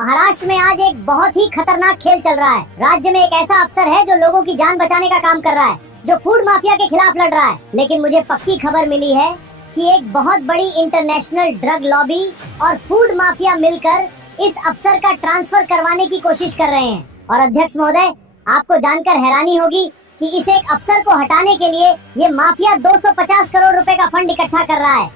महाराष्ट्र में आज एक बहुत ही खतरनाक खेल चल रहा है। राज्य में एक ऐसा अफसर है जो लोगों की जान बचाने का काम कर रहा है, जो फूड माफिया के खिलाफ लड़ रहा है। लेकिन मुझे पक्की खबर मिली है कि एक बहुत बड़ी इंटरनेशनल ड्रग लॉबी और फूड माफिया मिलकर इस अफसर का ट्रांसफर करवाने की कोशिश कर रहे हैं। और अध्यक्ष महोदय, आपको जानकर हैरानी होगी कि इस एक अफसर को हटाने के लिए ये माफिया 250 करोड़ रुपए का फंड इकट्ठा कर रहा है,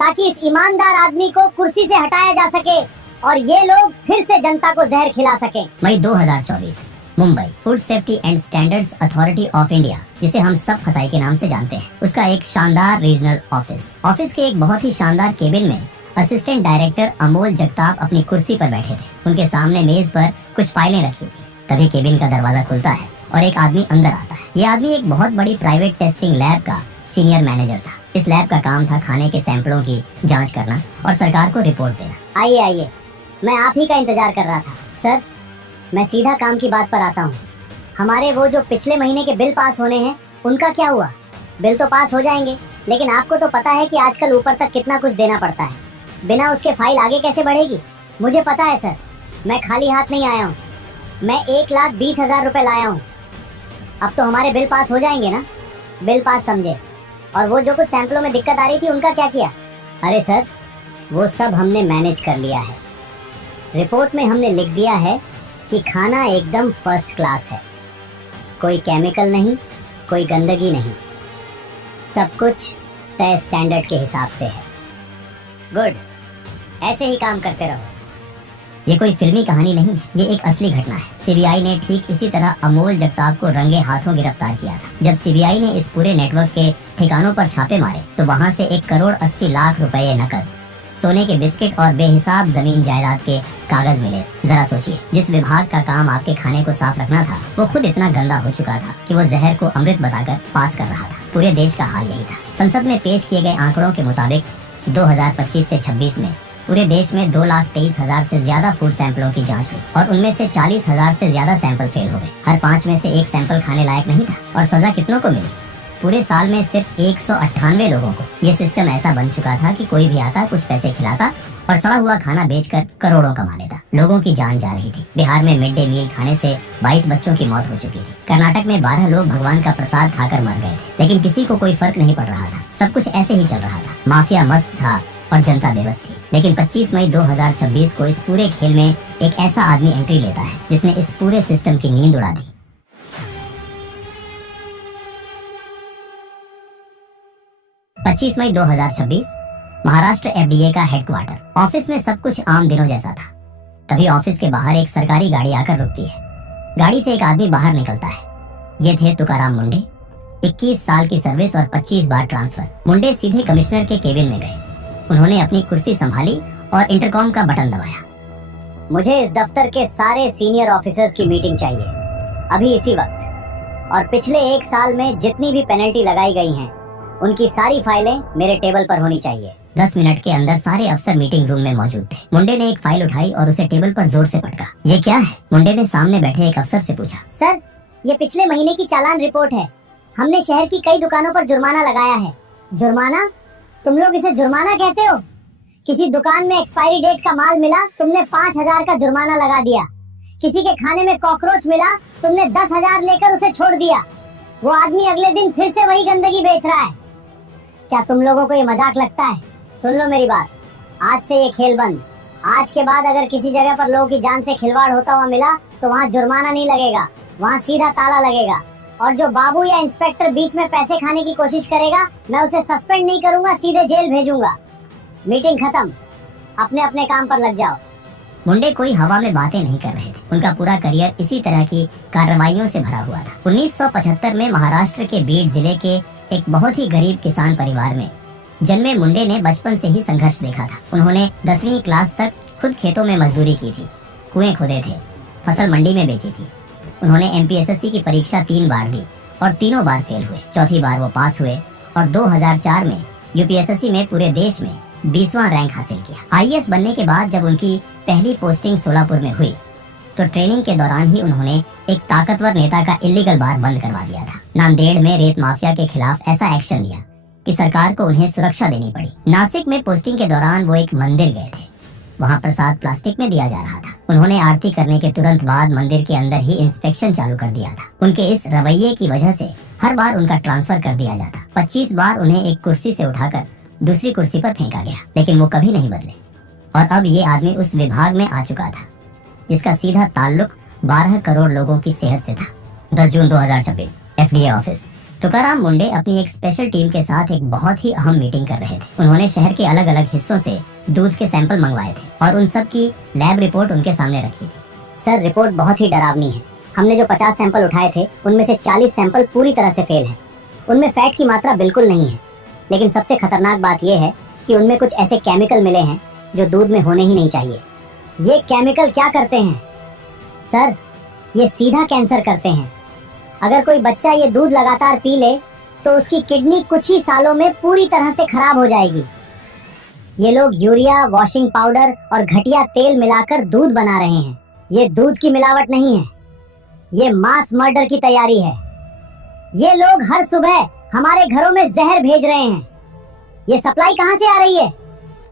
ताकि इस ईमानदार आदमी को कुर्सी से हटाया जा सके और ये लोग फिर से जनता को जहर खिला सके। मई 2024 Mumbai food safety and standards authority of India, जिसे हम सब फसाई के नाम से जानते हैं, उसका एक शानदार रीजनल ऑफिस के एक बहुत ही शानदार केबिन में असिस्टेंट डायरेक्टर अमोल जगताप अपनी कुर्सी पर बैठे थे। उनके सामने मेज पर कुछ फाइलें रखी थी। तभी केबिन का दरवाजा खुलता है और एक आदमी अंदर आता है। ये आदमी एक बहुत बड़ी प्राइवेट टेस्टिंग लैब का सीनियर मैनेजर था। इस लैब का काम था खाने के सैंपलों की जांच करना और सरकार को रिपोर्ट देना। आइए आइए, मैं आप ही का इंतजार कर रहा था। सर, मैं सीधा काम की बात पर आता हूँ। हमारे वो जो पिछले महीने के बिल पास होने हैं, उनका क्या हुआ? बिल तो पास हो जाएंगे, लेकिन आपको तो पता है कि आजकल ऊपर तक कितना कुछ देना पड़ता है। बिना उसके फाइल आगे कैसे बढ़ेगी? मुझे पता है सर, मैं खाली हाथ नहीं आया हूँ। मैं 1,20,000 रुपए लाया हूँ। अब तो हमारे बिल पास हो जाएंगे ना? बिल पास समझे। और वो जो कुछ सैंपलों में दिक्कत आ रही थी, उनका क्या किया? अरे सर, वो सब हमने मैनेज कर लिया है। रिपोर्ट में हमने लिख दिया है कि खाना एकदम फर्स्ट क्लास है, कोई केमिकल नहीं, कोई गंदगी नहीं, सब कुछ तय स्टैंडर्ड के हिसाब से है। गुड, ऐसे ही काम करते रहो। ये कोई फिल्मी कहानी नहीं है, ये एक असली घटना है। सीबीआई ने ठीक इसी तरह अमोल जगताप को रंगे हाथों गिरफ्तार किया था। जब सीबीआई ने इस पूरे नेटवर्क के ठिकानों पर छापे मारे तो वहाँ से 1,80,00,000 रुपए नकद, सोने के बिस्किट और बेहिसाब जमीन जायदाद के कागज मिले। जरा सोचिए, जिस विभाग का काम आपके खाने को साफ रखना था, वो खुद इतना गंदा हो चुका था कि वो जहर को अमृत बताकर पास कर रहा था। पूरे देश का हाल यही था। संसद में पेश किए गए आंकड़ों के मुताबिक 2025 से 26 में पूरे देश में 2,23,000 से ज्यादा फूड सैंपलों की जांच हुई और उनमें से 40,000 से ज्यादा सैंपल फेल हो गए। हर 5 में से एक सैंपल खाने लायक नहीं था। और सजा कितनों को मिली? पूरे साल में सिर्फ 198 लोगों को। ये सिस्टम ऐसा बन चुका था कि कोई भी आता, कुछ पैसे खिलाता और सड़ा हुआ खाना बेचकर करोड़ों कमा लेता। लोगों की जान जा रही थी। बिहार में मिड डे मील खाने से 22 बच्चों की मौत हो चुकी थी। कर्नाटक में 12 लोग भगवान का प्रसाद खाकर मर गए थे, लेकिन किसी को कोई फर्क नहीं पड़ रहा था। सब कुछ ऐसे ही चल रहा था। माफिया मस्त था और जनता बेबस थी। लेकिन 25 मई 2026 को इस पूरे खेल में एक ऐसा आदमी एंट्री लेता है जिसने इस पूरे सिस्टम की नींद उड़ा दी। 25 मई 2026 महाराष्ट्र एफडीए का हेडक्वार्टर। ऑफिस में सब कुछ आम दिनों जैसा था। तभी ऑफिस के बाहर एक सरकारी गाड़ी आकर रुकती है। गाड़ी से एक आदमी बाहर निकलता है। ये थे तुकाराम मुंडे। 21 साल की सर्विस और 25 बार ट्रांसफर। मुंडे सीधे कमिश्नर के केबिन में गए। उन्होंने अपनी कुर्सी संभाली और इंटरकॉम का बटन दबाया। मुझे इस दफ्तर के सारे सीनियर ऑफिसर्स की मीटिंग चाहिए, अभी इसी वक्त। और पिछले 1 साल में जितनी भी पेनल्टी लगाई गई हैं, उनकी सारी फाइलें मेरे टेबल पर होनी चाहिए। 10 मिनट के अंदर सारे अफसर मीटिंग रूम में मौजूद थे। मुंडे ने एक फाइल उठाई और उसे टेबल पर जोर से पटका। ये क्या है? मुंडे ने सामने बैठे एक अफसर से पूछा। सर, ये पिछले महीने की चालान रिपोर्ट है। हमने शहर की कई दुकानों पर जुर्माना लगाया है। जुर्माना? तुम लोग इसे जुर्माना कहते हो? किसी दुकान में एक्सपायरी डेट का माल मिला, तुमने 5,000 का जुर्माना लगा दिया। किसी के खाने में कॉकरोच मिला, तुमने 10,000 लेकर उसे छोड़ दिया। वो आदमी अगले दिन फिर से वही गंदगी बेच रहा है। क्या तुम लोगों को ये मजाक लगता है? सुन लो मेरी बात, आज से ये खेल बंद। आज के बाद अगर किसी जगह पर लोगों की जान से खिलवाड़ होता हुआ मिला तो वहाँ जुर्माना नहीं लगेगा, वहाँ सीधा ताला लगेगा। और जो बाबू या इंस्पेक्टर बीच में पैसे खाने की कोशिश करेगा, मैं उसे सस्पेंड नहीं करूंगा, सीधे जेल भेजूंगा। मीटिंग खत्म, अपने अपने काम पर लग जाओ। मुंडे कोई हवा में बातें नहीं कर रहे थे। उनका पूरा करियर इसी तरह की कार्रवाइयों से भरा हुआ था। 1975 में महाराष्ट्र के बीड जिले के एक बहुत ही गरीब किसान परिवार में जन्मे मुंडे ने बचपन से ही संघर्ष देखा था। उन्होंने 10वीं क्लास तक खुद खेतों में मजदूरी की थी, कुएं खोदे थे, फसल मंडी में बेची थी। उन्होंने एमपीएसएससी की परीक्षा 3 बार दी और तीनों बार फेल हुए। चौथी बार वो पास हुए और 2004 में यूपीएसएससी में पूरे देश में 20वां रैंक हासिल किया। आईएएस बनने के बाद जब उनकी पहली पोस्टिंग सोलापुर में हुई तो ट्रेनिंग के दौरान ही उन्होंने एक ताकतवर नेता का इलीगल बार बंद करवा दिया था। नांदेड़ में रेत माफिया के खिलाफ ऐसा एक्शन लिया कि सरकार को उन्हें सुरक्षा देनी पड़ी। नासिक में पोस्टिंग के दौरान वो एक मंदिर गए थे वहाँ प्रसाद प्लास्टिक में दिया जा रहा था। उन्होंने आरती करने के तुरंत बाद मंदिर के अंदर ही इंस्पेक्शन चालू कर दिया था। उनके इस रवैये की वजह से हर बार उनका ट्रांसफर कर दिया जाता। 25 बार उन्हें एक कुर्सी से उठाकर दूसरी कुर्सी पर फेंका गया, लेकिन वो कभी नहीं बदले। और अब ये आदमी उस विभाग में आ चुका था जिसका सीधा ताल्लुक 12 करोड़ लोगों की सेहत से था। 10 जून 2026 FDA ऑफिस। तुकाराम मुंडे अपनी एक स्पेशल टीम के साथ एक बहुत ही अहम मीटिंग कर रहे थे। उन्होंने शहर के अलग अलग हिस्सों से दूध के सैंपल मंगवाए थे और उन सब की लैब रिपोर्ट उनके सामने रखी थी। सर, रिपोर्ट बहुत ही डरावनी है। हमने जो 50 सैंपल उठाए थे उनमें से 40 सैंपल पूरी तरह से फेल हैं। उनमें फैट की मात्रा बिल्कुल नहीं है। लेकिन सबसे खतरनाक बात यह है कि उनमें कुछ ऐसे केमिकल मिले हैं जो दूध में होने ही नहीं चाहिए। ये केमिकल क्या करते हैं? सर, ये सीधा कैंसर करते हैं। अगर कोई बच्चा ये दूध लगातार पी ले तो उसकी किडनी कुछ ही सालों में पूरी तरह से खराब हो जाएगी। ये लोग यूरिया, वॉशिंग पाउडर और घटिया तेल मिलाकर दूध बना रहे हैं। ये दूध की मिलावट नहीं है, ये मास मर्डर की तैयारी है। ये लोग हर सुबह हमारे घरों में जहर भेज रहे हैं। ये सप्लाई कहां से आ रही है?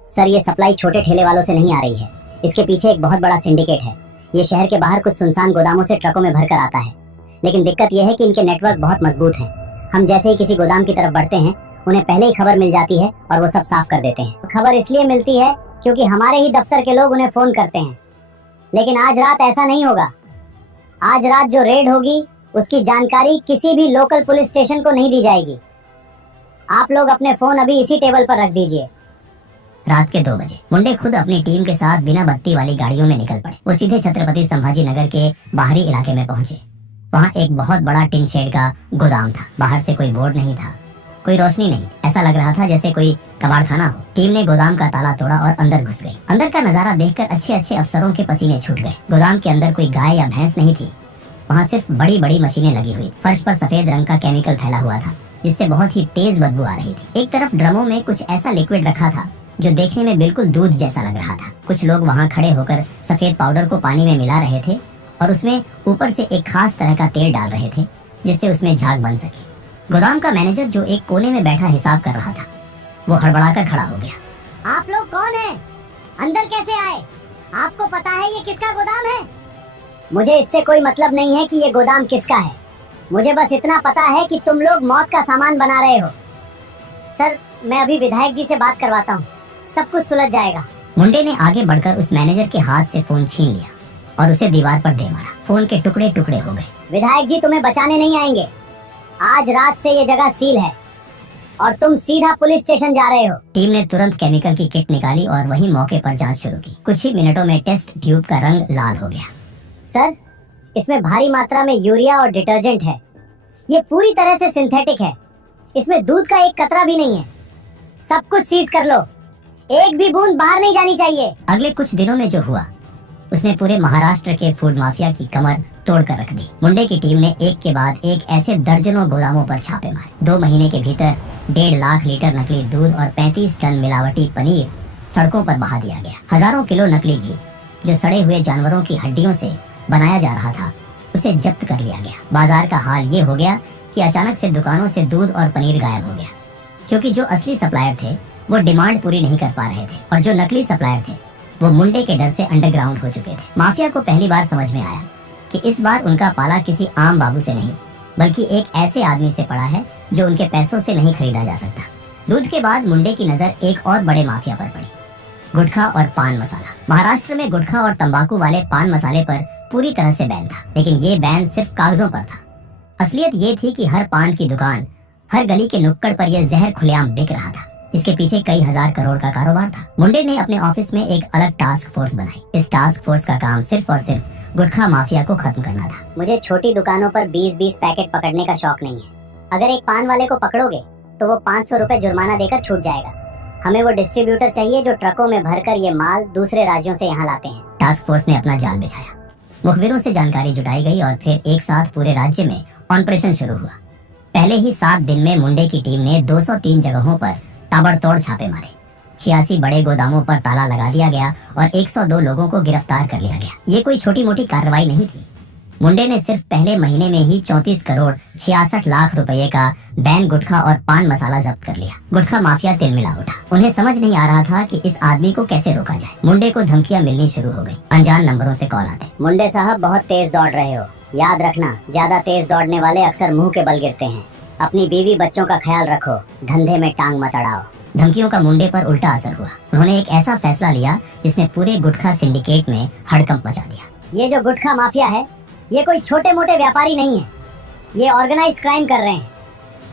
सर, ये सप्लाई छोटे ठेले वालों से नहीं आ रही है। इसके पीछे एक बहुत बड़ा सिंडिकेट है। ये शहर के बाहर कुछ सुनसान गोदामों से ट्रकों में भरकर आता है। लेकिन दिक्कत यह है कि इनके नेटवर्क बहुत मजबूत हैं। हम जैसे ही किसी गोदाम की तरफ बढ़ते हैं उन्हें पहले ही खबर मिल जाती है और वो सब साफ कर देते हैं। खबर इसलिए मिलती है क्योंकि हमारे ही दफ्तर के लोग उन्हें फोन करते हैं। लेकिन आज रात ऐसा नहीं होगा। आज रात जो रेड होगी उसकी जानकारी किसी भी लोकल पुलिस स्टेशन को नहीं दी जाएगी। आप लोग अपने फोन अभी इसी टेबल पर रख दीजिए। रात के 2 बजे मुंडे खुद अपनी टीम के साथ बिना बत्ती वाली गाड़ियों में निकल पड़े। वो सीधे छत्रपति संभाजी नगर के बाहरी इलाके में पहुंचे। वहाँ एक बहुत बड़ा टिन शेड का गोदाम था। बाहर से कोई बोर्ड नहीं था, कोई रोशनी नहीं। ऐसा लग रहा था जैसे कोई कबाड़खाना हो। टीम ने गोदाम का ताला तोड़ा और अंदर घुस गई। अंदर का नजारा देखकर अच्छे अच्छे अफसरों के पसीने छूट गए। गोदाम के अंदर कोई गाय या भैंस नहीं थी। वहाँ सिर्फ बड़ी बड़ी मशीनें लगी हुई। फर्श पर सफेद रंग का केमिकल फैला हुआ था जिससे बहुत ही तेज बदबू आ रही थी। एक तरफ ड्रमों में कुछ ऐसा लिक्विड रखा था जो देखने में बिल्कुल दूध जैसा लग रहा था। कुछ लोग वहाँ खड़े होकर सफेद पाउडर को पानी में मिला रहे थे और उसमें ऊपर से एक खास तरह का तेल डाल रहे थे जिससे उसमें झाग बन सके। गोदाम का मैनेजर जो एक कोने में बैठा हिसाब कर रहा था वो हड़बड़ाकर खड़ा हो गया। आप लोग कौन हैं? अंदर कैसे आए? आपको पता है ये किसका गोदाम है? मुझे इससे कोई मतलब नहीं है कि ये गोदाम किसका है। मुझे बस इतना पता है कि तुम लोग मौत का सामान बना रहे हो। सर, मैं अभी विधायक जी से बात करवाता हूँ, सब कुछ सुलझ जाएगा। मुंडे ने आगे बढ़कर उस मैनेजर के हाथ से फोन छीन लिया और उसे दीवार पर दे मारा। फोन के टुकड़े टुकड़े हो गए। विधायक जी तुम्हें बचाने नहीं आएंगे। आज रात से ये जगह सील है और तुम सीधा पुलिस स्टेशन जा रहे हो। टीम ने तुरंत केमिकल की किट निकाली और वहीं मौके पर जांच शुरू की। कुछ ही मिनटों में टेस्ट ट्यूब का रंग लाल हो गया। सर, इसमें भारी मात्रा में यूरिया और डिटर्जेंट है। ये पूरी तरह से सिंथेटिक है। इसमें दूध का एक कतरा भी नहीं है। सब कुछ सीज कर लो, एक भी बूंद बाहर नहीं जानी चाहिए। अगले कुछ दिनों में जो हुआ उसने पूरे महाराष्ट्र के फूड माफिया की कमर तोड़कर रख दी। मुंडे की टीम ने एक के बाद एक ऐसे दर्जनों गोदामों पर छापे मारे। 2 महीने के भीतर 1.5 लाख लीटर नकली दूध और 35 टन मिलावटी पनीर सड़कों पर बहा दिया गया। हजारों किलो नकली घी जो सड़े हुए जानवरों की हड्डियों से बनाया जा रहा था उसे जब्त कर लिया गया। बाजार का हाल ये हो गया कि अचानक से दुकानों से दूध और पनीर गायब हो गया, क्योंकि जो असली सप्लायर थे वो डिमांड पूरी नहीं कर पा रहे थे और जो नकली सप्लायर थे वो मुंडे के डर से अंडरग्राउंड हो चुके थे। माफिया को पहली बार समझ में आया कि इस बार उनका पाला किसी आम बाबू से नहीं बल्कि एक ऐसे आदमी से पड़ा है जो उनके पैसों से नहीं खरीदा जा सकता। दूध के बाद मुंडे की नजर एक और बड़े माफिया पर पड़ी, गुटखा और पान मसाला। महाराष्ट्र में गुटखा और तंबाकू वाले पान मसाले पर पूरी तरह से बैन था, लेकिन ये बैन सिर्फ कागजों पर था। असलियत ये थी कि हर पान की दुकान, हर गली के नुक्कड़ पर यह जहर खुलेआम बिक रहा था। इसके पीछे कई हजार करोड़ का कारोबार था। मुंडे ने अपने ऑफिस में एक अलग टास्क फोर्स बनाई। इस टास्क फोर्स का काम सिर्फ और सिर्फ गुटखा माफिया को खत्म करना था। मुझे छोटी दुकानों पर 20-20 पैकेट पकड़ने का शौक नहीं है। अगर एक पान वाले को पकड़ोगे तो वो 500 रुपए जुर्माना देकर छूट जाएगा। हमें वो डिस्ट्रीब्यूटर चाहिए जो ट्रकों में भरकर ये माल दूसरे राज्यों से यहाँ लाते हैं। टास्क फोर्स ने अपना जाल बिछाया। मुखबिरों से जानकारी जुटाई गई और फिर एक साथ पूरे राज्य में ऑपरेशन शुरू हुआ। पहले ही 7 दिन में मुंडे की टीम ने 203 जगहों पर ताबड़तोड़ छापे मारे। 86 बड़े गोदामों पर ताला लगा दिया गया और 102 लोगों को गिरफ्तार कर लिया गया। ये कोई छोटी मोटी कार्रवाई नहीं थी। मुंडे ने सिर्फ पहले महीने में ही 34 करोड़ 66 लाख रुपए का बैन गुटखा और पान मसाला जब्त कर लिया। गुटखा माफिया तिलमिला उठा। उन्हें समझ नहीं आ रहा था कि इस आदमी को कैसे रोका जाए। मुंडे को धमकियां मिलनी शुरू हो गई। अनजान नंबरों से कॉल आते। मुंडे साहब बहुत तेज दौड़ रहे हो, याद रखना ज्यादा तेज दौड़ने वाले अक्सर मुंह के बल गिरते हैं। अपनी बीवी बच्चों का ख्याल रखो, धंधे में टांग मत अड़ाओ। धमकियों का मुंडे पर उल्टा असर हुआ। उन्होंने एक ऐसा फैसला लिया जिसने पूरे गुटखा सिंडिकेट में हड़कंप मचा दिया। ये जो गुटखा माफिया है, ये कोई छोटे मोटे व्यापारी नहीं है, ये ऑर्गेनाइज्ड क्राइम कर रहे हैं।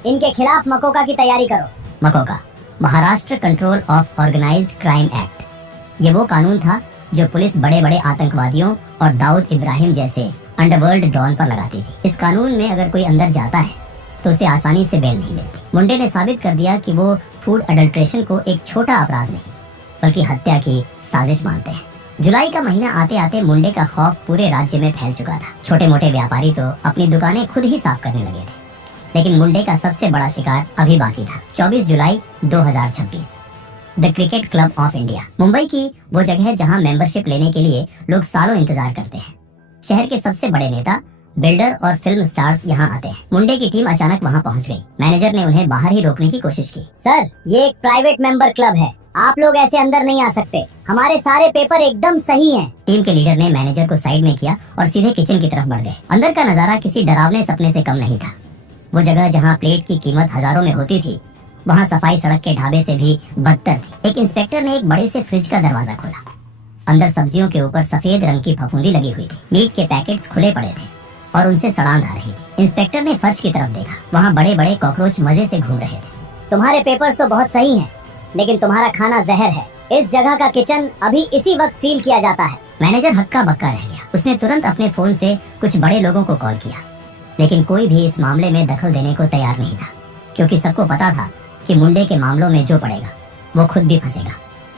इनके खिलाफ मकोका की तैयारी करो। MCOCA, Maharashtra control of organised crime act. ये वो कानून था जो पुलिस बड़े बड़े आतंकवादियों और दाऊद इब्राहिम जैसे अंडरवर्ल्ड डॉन पर लगाती थी। इस कानून में अगर कोई अंदर जाता है तो उसे आसानी से बेल नहीं मिलती। मुंडे ने साबित कर दिया कि वो फूड अडल्ट्रेशन को एक छोटा अपराध नहीं बल्कि हत्या की साजिश मानते हैं। जुलाई का महीना आते आते मुंडे का खौफ पूरे राज्य में फैल चुका था। छोटे मोटे व्यापारी तो अपनी दुकानें खुद ही साफ करने लगे थे, लेकिन मुंडे का सबसे बड़ा शिकार अभी बाकी था। 24 जुलाई 2026, the cricket club of India. Mumbai की वो जगह है जहां मेंबरशिप लेने के लिए लोग सालों इंतजार करते हैं। शहर के सबसे बड़े नेता, बिल्डर और फिल्म स्टार्स यहाँ आते हैं। मुंडे की टीम अचानक वहाँ पहुँच गई। मैनेजर ने उन्हें बाहर ही रोकने की कोशिश की। सर, ये एक प्राइवेट मेंबर क्लब है, आप लोग ऐसे अंदर नहीं आ सकते। हमारे सारे पेपर एकदम सही हैं। टीम के लीडर ने मैनेजर को साइड में किया और सीधे किचन की तरफ बढ़ गए। अंदर का नजारा किसी डरावने सपने से कम नहीं था। वो जगह जहाँ प्लेट की कीमत हजारों में होती थी, वहाँ सफाई सड़क के ढाबे से भी बदतर थी। एक इंस्पेक्टर ने एक बड़े से फ्रिज का दरवाजा खोला। अंदर सब्जियों के ऊपर सफेद रंग की फफूंदी लगी हुई थी। मीट के पैकेट्स खुले पड़े थे और उनसे सड़ांध आ रही थी। इंस्पेक्टर ने फर्श की तरफ देखा। वहाँ बड़े बड़े कॉकरोच मजे से घूम रहे थे। तुम्हारे पेपर्स तो बहुत सही हैं, लेकिन तुम्हारा खाना जहर है। इस जगह का किचन अभी इसी वक्त सील किया जाता है। मैनेजर हक्का बक्का रह गया। उसने तुरंत अपने फोन से कुछ बड़े लोगों को कॉल किया, लेकिन कोई भी इस मामले में दखल देने को तैयार नहीं था, क्योंकि सबको पता था कि मुंडे के मामलों में जो पड़ेगा वो खुद भी फंसेगा।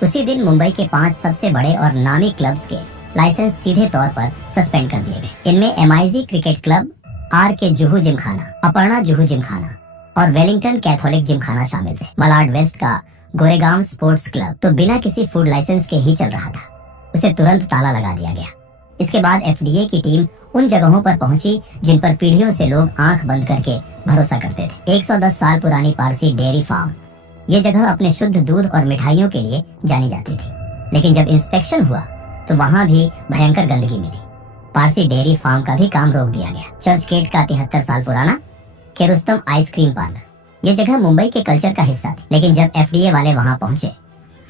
उसी दिन मुंबई के 5 सबसे बड़े और नामी क्लब्स के लाइसेंस सीधे तौर पर सस्पेंड कर दिए गए। इनमें MIG cricket club, RK Juhu Gymkhana, Aparna Juhu Gymkhana और वेलिंगटन कैथोलिक जिमखाना शामिल थे। मलाड वेस्ट का गोरेगांव स्पोर्ट्स क्लब तो बिना किसी फूड लाइसेंस के ही चल रहा था। उसे तुरंत ताला लगा दिया गया। इसके बाद FDA की टीम उन जगहों पर पहुंची जिन पर पीढ़ियों से लोग आंख बंद करके भरोसा करते थे। 110 साल पुरानी पारसी डेयरी फार्म, ये जगह अपने शुद्ध दूध और मिठाइयों के लिए जानी जाती थी, लेकिन जब इंस्पेक्शन हुआ तो वहाँ भी भयंकर गंदगी मिली। पारसी डेयरी फार्म का भी काम रोक दिया गया। चर्च गेट का 73 साल पुराना केरुस्तम आइसक्रीम पार्लर, ये जगह मुंबई के कल्चर का हिस्सा थी, लेकिन जब FDA वाले वहाँ पहुंचे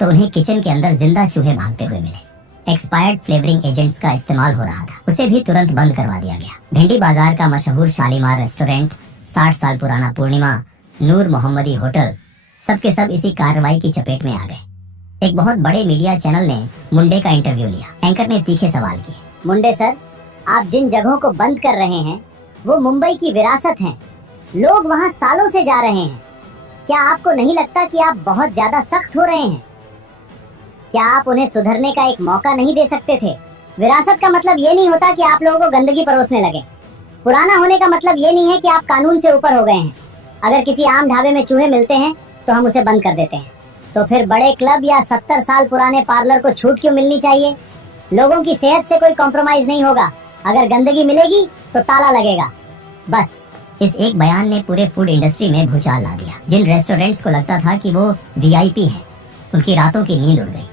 तो उन्हें किचन के अंदर जिंदा चूहे भागते हुए मिले। एक्सपायर्ड फ्लेवरिंग एजेंट्स का इस्तेमाल हो रहा था, उसे भी तुरंत बंद करवा दिया गया। भिंडी बाजार का मशहूर शालीमार रेस्टोरेंट, 60 साल पुराना पूर्णिमा, नूर मोहम्मदी होटल, सब के सब इसी कार्रवाई की चपेट में आ गए। एक बहुत बड़े मीडिया चैनल ने मुंडे का इंटरव्यू लिया। एंकर ने तीखे सवाल किए। मुंडे सर, आप जिन जगहों को बंद कर रहे हैं वो मुंबई की विरासत हैं। लोग वहाँ सालों से जा रहे हैं। क्या आपको नहीं लगता कि आप बहुत ज्यादा सख्त हो रहे हैं? क्या आप उन्हें सुधरने का एक मौका नहीं दे सकते थे? विरासत का मतलब ये नहीं होता कि आप लोगों को गंदगी परोसने लगे। पुराना होने का मतलब ये नहीं है कि आप कानून से ऊपर हो गए हैं। अगर किसी आम ढाबे में चूहे मिलते हैं तो हम उसे बंद कर देते हैं, तो फिर बड़े क्लब या 70 साल पुराने पार्लर को छूट क्यों मिलनी चाहिए? लोगों की सेहत से कोई कॉम्प्रोमाइज नहीं होगा। अगर गंदगी मिलेगी तो ताला लगेगा, बस। इस एक बयान ने पूरे फूड इंडस्ट्री में भूचाल ला दिया। जिन रेस्टोरेंट्स को लगता था कि वो VIP हैं, उनकी रातों की नींद उड़ गई।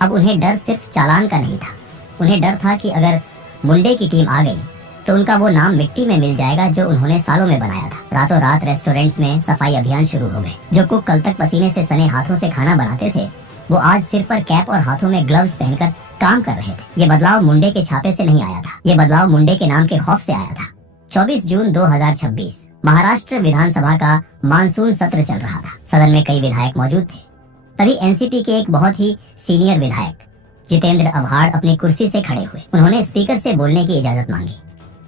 अब उन्हें डर सिर्फ चालान का नहीं था, उन्हें डर था कि अगर मुंडे की टीम आ गई तो उनका वो नाम मिट्टी में मिल जाएगा जो उन्होंने सालों में बनाया था। रातों रात रेस्टोरेंट्स में सफाई अभियान शुरू हो गए। जो कुक कल तक पसीने से सने हाथों से खाना बनाते थे, वो आज सिर पर कैप और हाथों में ग्लव्स पहनकर काम कर रहे थे। ये बदलाव मुंडे के छापे से नहीं आया था, ये बदलाव मुंडे के नाम के खौफ से आया था। 24 जून 2026 महाराष्ट्र विधानसभा का मानसून सत्र चल रहा था। सदन में कई विधायक मौजूद थे। तभी NCP के एक बहुत ही सीनियर विधायक जितेंद्र आव्हाड अपनी कुर्सी से खड़े हुए। उन्होंने स्पीकर से बोलने की इजाजत मांगी।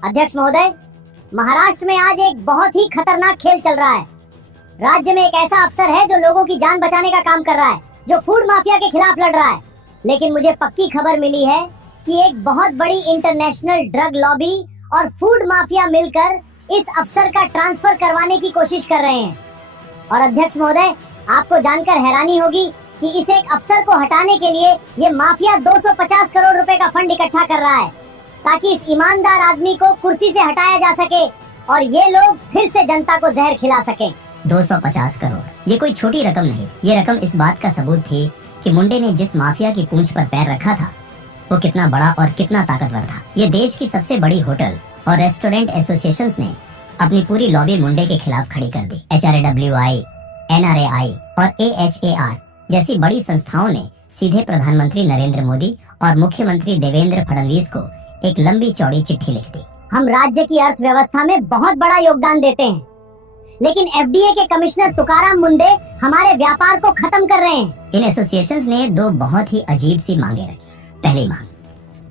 अध्यक्ष महोदय, महाराष्ट्र में आज एक बहुत ही खतरनाक खेल चल रहा है। राज्य में एक ऐसा अफसर है जो लोगों की जान बचाने का काम कर रहा है, जो फूड माफिया के खिलाफ लड़ रहा है। लेकिन मुझे पक्की खबर मिली है कि एक बहुत बड़ी इंटरनेशनल ड्रग लॉबी और फूड माफिया मिलकर इस अफसर का ट्रांसफर करवाने की कोशिश कर रहे हैं। और अध्यक्ष महोदय, आपको जानकर हैरानी होगी कि इस एक अफसर को हटाने के लिए ये माफिया 250 करोड़ रुपए का फंड इकट्ठा कर रहा है, ताकि इस ईमानदार आदमी को कुर्सी से हटाया जा सके और ये लोग फिर से जनता को जहर खिला सकें। 250 करोड़ ये कोई छोटी रकम नहीं। ये रकम इस बात का सबूत थी कि मुंडे ने जिस माफिया की पूंछ पर पैर रखा था वो कितना बड़ा और कितना ताकतवर था। ये देश की सबसे बड़ी होटल और रेस्टोरेंट एसोसिएशंस ने अपनी पूरी लॉबी मुंडे के खिलाफ खड़ी कर दी। HRAWI, NRAI और AHAR जैसी बड़ी संस्थाओं ने सीधे प्रधानमंत्री नरेंद्र मोदी और मुख्यमंत्री देवेंद्र फडणवीस को एक लंबी चौड़ी चिट्ठी लिख दी। हम राज्य की अर्थव्यवस्था में बहुत बड़ा योगदान देते हैं, लेकिन FDA के कमिश्नर तुकाराम मुंडे हमारे व्यापार को खत्म कर रहे हैं। इन एसोसिएशंस ने दो बहुत ही अजीब सी मांगे रखी। पहली मांग,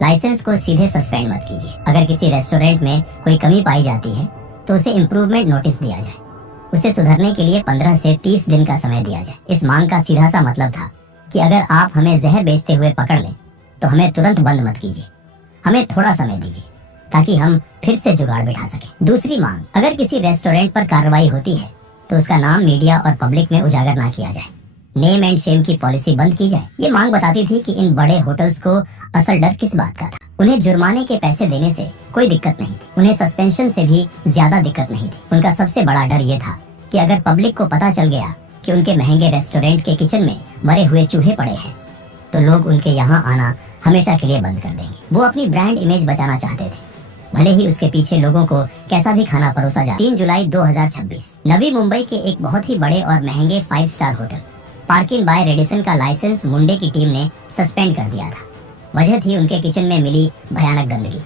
लाइसेंस को सीधे सस्पेंड मत कीजिए। अगर किसी रेस्टोरेंट में कोई कमी पाई जाती है तो उसे इम्प्रूवमेंट नोटिस दिया जाए। उसे सुधरने के लिए 15 से 30 दिन का समय दिया जाए। इस मांग का सीधा सा मतलब था कि अगर आप हमें जहर बेचते हुए पकड़ लें तो हमें तुरंत बंद मत कीजिए, हमें थोड़ा समय दीजिए ताकि हम फिर से जुगाड़ बिठा सकें। दूसरी मांग, अगर किसी रेस्टोरेंट पर कार्रवाई होती है तो उसका नाम मीडिया और पब्लिक में उजागर ना किया जाए। नेम एंड शेम की पॉलिसी बंद की जाए। ये मांग बताती थी कि इन बड़े होटल्स को असल डर किस बात का था। उन्हें जुर्माने के पैसे देने से कोई दिक्कत नहीं थी, उन्हें सस्पेंशन से भी ज्यादा दिक्कत नहीं थी। उनका सबसे बड़ा डर ये था कि अगर पब्लिक को पता चल गया कि उनके महंगे रेस्टोरेंट के किचन में मरे हुए चूहे पड़े हैं तो लोग उनके यहाँ आना हमेशा के लिए बंद कर देंगे। वो अपनी ब्रांड इमेज बचाना चाहते थे, भले ही उसके पीछे लोगों को कैसा भी खाना परोसा जाए। 3 जुलाई 2026 नवी मुंबई के एक बहुत ही बड़े और महंगे 5 star hotel Park Inn by Radisson का लाइसेंस मुंडे की टीम ने सस्पेंड कर दिया था। वजह थी उनके किचन में मिली भयानक गंदगी।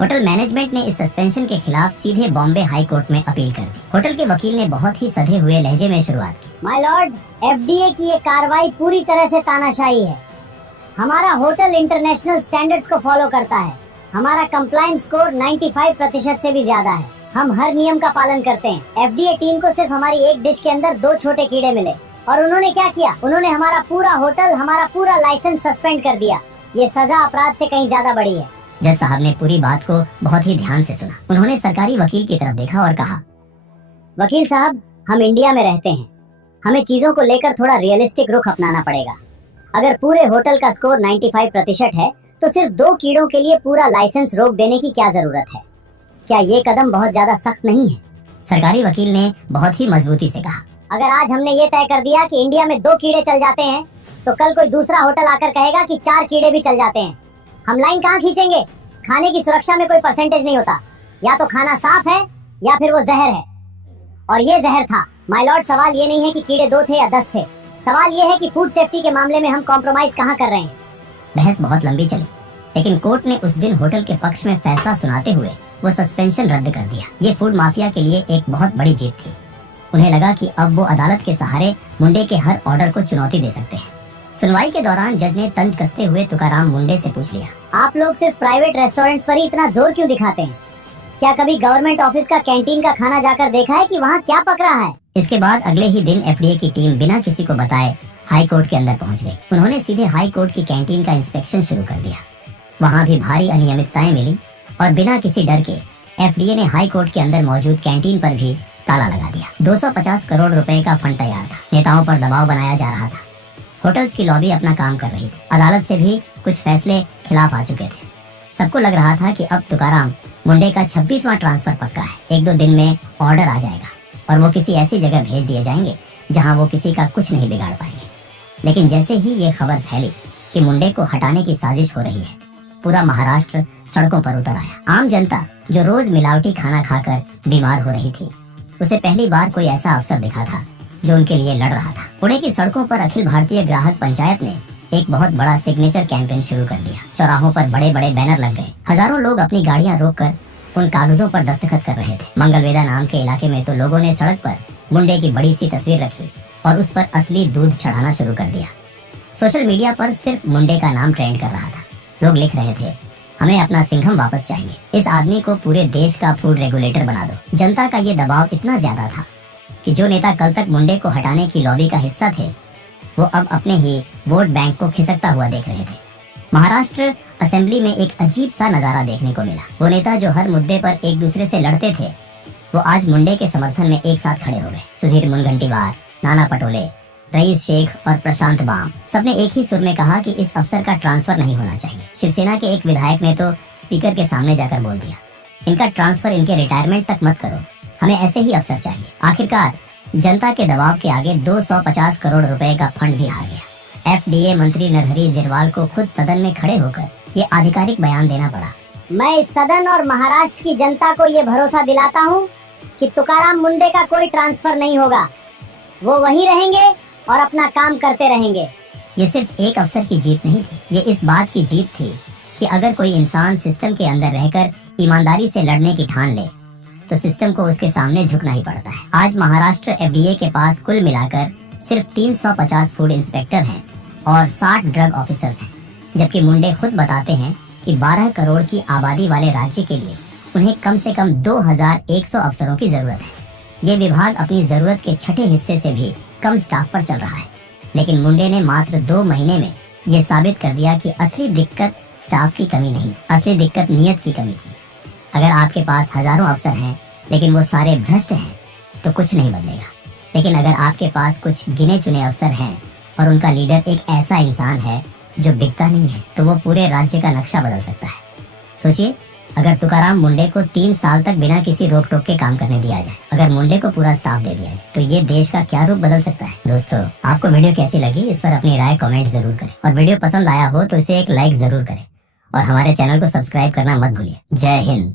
होटल मैनेजमेंट ने इस सस्पेंशन के खिलाफ सीधे बॉम्बे हाई कोर्ट में अपील कर दी। होटल के वकील ने बहुत ही सधे हुए लहजे में शुरुआत की। माय लॉर्ड, FDA की ये कार्रवाई पूरी तरह से तानाशाही है। हमारा होटल इंटरनेशनल स्टैंडर्ड्स को फॉलो करता है। हमारा कंप्लायंस स्कोर 95% से भी ज्यादा है। हम हर नियम का पालन करते हैं। FDA टीम को सिर्फ हमारी एक डिश के अंदर 2 छोटे कीड़े मिले और उन्होंने क्या किया? उन्होंने हमारा पूरा होटल, हमारा पूरा लाइसेंस सस्पेंड कर दिया। ये सजा अपराध से कहीं ज्यादा बड़ी है। जज साहब ने पूरी बात को बहुत ही ध्यान से सुना। उन्होंने सरकारी वकील की तरफ देखा और कहा, वकील साहब, हम इंडिया में रहते हैं, हमें चीजों को लेकर थोड़ा रियलिस्टिक रुख अपनाना पड़ेगा। अगर पूरे होटल का स्कोर 95% है तो सिर्फ 2 कीड़ों के लिए पूरा लाइसेंस रोक देने की क्या जरूरत है? क्या ये कदम बहुत ज्यादा सख्त नहीं है? सरकारी वकील ने बहुत ही मजबूती से कहा, अगर आज हमने ये तय कर दिया कि इंडिया में 2 कीड़े चल जाते हैं तो कल कोई दूसरा होटल आकर कहेगा कि 4 कीड़े भी चल जाते हैं। हम लाइन कहाँ खींचेंगे? खाने की सुरक्षा में कोई परसेंटेज नहीं होता। या तो खाना साफ है या फिर वो जहर है, और ये जहर था। माय लॉर्ड, सवाल ये नहीं है कि कीड़े 2 थे या 10 थे। सवाल ये है कि फूड सेफ्टी के मामले में हम कॉम्प्रोमाइज कहाँ कर रहे हैं। बहस बहुत लंबी चली, लेकिन कोर्ट ने उस दिन होटल के पक्ष में फैसला सुनाते हुए वो सस्पेंशन रद्द कर दिया। ये फूड माफिया के लिए एक बहुत बड़ी जीत थी। उन्हें लगा कि अब वो अदालत के सहारे मुंडे के हर ऑर्डर को चुनौती दे सकते हैं। सुनवाई के दौरान जज ने तंज कसते हुए तुकाराम मुंडे से पूछ लिया, आप लोग सिर्फ प्राइवेट रेस्टोरेंट्स पर ही इतना जोर क्यों दिखाते हैं? क्या कभी गवर्नमेंट ऑफिस का कैंटीन का खाना जाकर देखा है कि वहाँ क्या पक रहा है? इसके बाद अगले ही दिन FDA की टीम बिना किसी को बताए हाई कोर्ट के अंदर पहुंच गई। उन्होंने सीधे हाई कोर्ट की कैंटीन का इंस्पेक्शन शुरू कर दिया। वहाँ भी भारी अनियमितताएं मिली और बिना किसी डर के FDA ने हाई कोर्ट के अंदर मौजूद कैंटीन पर भी ताला लगा दिया। 250 करोड़ रुपए का फंड तैयार था। नेताओं पर दबाव बनाया जा रहा था। होटल्स की लॉबी अपना काम कर रही थी। अदालत से भी कुछ फैसले खिलाफ आ चुके थे। सबको लग रहा था कि अब तुकाराम मुंडे का 26वां ट्रांसफर पक्का है। 1-2 दिन में ऑर्डर आ जाएगा और वो किसी ऐसी जगह भेज दिए जाएंगे जहां वो किसी का कुछ नहीं बिगाड़ पाएंगे। लेकिन जैसे ही ये खबर फैली कि मुंडे को हटाने की साजिश हो रही है, पूरा महाराष्ट्र सड़कों पर उतर आया। आम जनता जो रोज मिलावटी खाना खाकर बीमार हो रही थी, उसे पहली बार कोई ऐसा अफसर दिखा था जो उनके लिए लड़ रहा था। पुणे की सड़कों पर अखिल भारतीय ग्राहक पंचायत ने एक बहुत बड़ा सिग्नेचर कैंपेन शुरू कर दिया। चौराहों पर बड़े बड़े बैनर लग गए। हजारों लोग अपनी गाड़ियां रोककर उन कागजों पर दस्तखत कर रहे थे। मंगलवेदा नाम के इलाके में तो लोगों ने सड़क पर मुंडे की बड़ी सी तस्वीर रखी और उस पर असली दूध चढ़ाना शुरू कर दिया। सोशल मीडिया पर सिर्फ मुंडे का नाम ट्रेंड कर रहा था। लोग लिख रहे थे, हमें अपना सिंघम वापस चाहिए। इस आदमी को पूरे देश का फूड रेगुलेटर बना दो। जनता का ये दबाव इतना ज्यादा था कि जो नेता कल तक मुंडे को हटाने की लॉबी का हिस्सा थे, वो अब अपने ही वोट बैंक को खिसकता हुआ देख रहे थे। महाराष्ट्र असेंबली में एक अजीब सा नजारा देखने को मिला। वो नेता जो हर मुद्दे पर एक दूसरे से लड़ते थे, वो आज मुंडे के समर्थन में एक साथ खड़े हो गए। सुधीर मुनगंटीवार, नाना पटोले, रईस शेख और प्रशांत बाम सबने एक ही सुर में कहा कि इस अफसर का ट्रांसफर नहीं होना चाहिए। शिवसेना के एक विधायक ने तो स्पीकर के सामने जाकर बोल दिया, इनका ट्रांसफर इनके रिटायरमेंट तक मत करो, हमें ऐसे ही अफसर चाहिए। आखिरकार जनता के दबाव के आगे 250 करोड़ रुपए का फंड भी हार गया। एफडीए मंत्री नरहरी झिरवाल को खुद सदन में खड़े होकर ये आधिकारिक बयान देना पड़ा। मैं इस सदन और महाराष्ट्र की जनता को ये भरोसा दिलाता हूँ कि तुकाराम मुंडे का कोई ट्रांसफर नहीं होगा, वो वहीं रहेंगे और अपना काम करते रहेंगे। ये सिर्फ एक अफसर की जीत नहीं थी, ये इस बात की जीत थी कि अगर कोई इंसान सिस्टम के अंदर रहकर ईमानदारी से लड़ने की ठान ले तो सिस्टम को उसके सामने झुकना ही पड़ता है। आज महाराष्ट्र एफडीए के पास कुल मिलाकर सिर्फ 350 फूड इंस्पेक्टर हैं और 60 ड्रग ऑफिसर्स हैं, जबकि मुंडे खुद बताते हैं कि 12 करोड़ की आबादी वाले राज्य के लिए उन्हें कम से कम 2100 अफसरों की जरूरत है। ये विभाग अपनी जरूरत के छठे हिस्से से भी कम स्टाफ पर चल रहा है, लेकिन मुंडे ने मात्र 2 महीने में ये साबित कर दिया कि असली दिक्कत स्टाफ की कमी नहीं, असली दिक्कत नियत की कमी थी। अगर आपके पास हजारों अफसर हैं लेकिन वो सारे भ्रष्ट हैं तो कुछ नहीं बदलेगा, लेकिन अगर आपके पास कुछ गिने चुने अफसर हैं और उनका लीडर एक ऐसा इंसान है जो बिकता नहीं है तो वो पूरे राज्य का नक्शा बदल सकता है। सोचिए, अगर तुकाराम मुंडे को 3 साल तक बिना किसी रोक टोक के काम करने दिया जाए, अगर मुंडे को पूरा स्टाफ दे दिया जाए, तो ये देश का क्या रूप बदल सकता है। दोस्तों, आपको वीडियो कैसी लगी इस पर अपनी राय कमेंट जरूर करें, और वीडियो पसंद आया हो तो इसे एक लाइक जरूर करें और हमारे चैनल को सब्सक्राइब करना मत भूलिए। जय हिंद।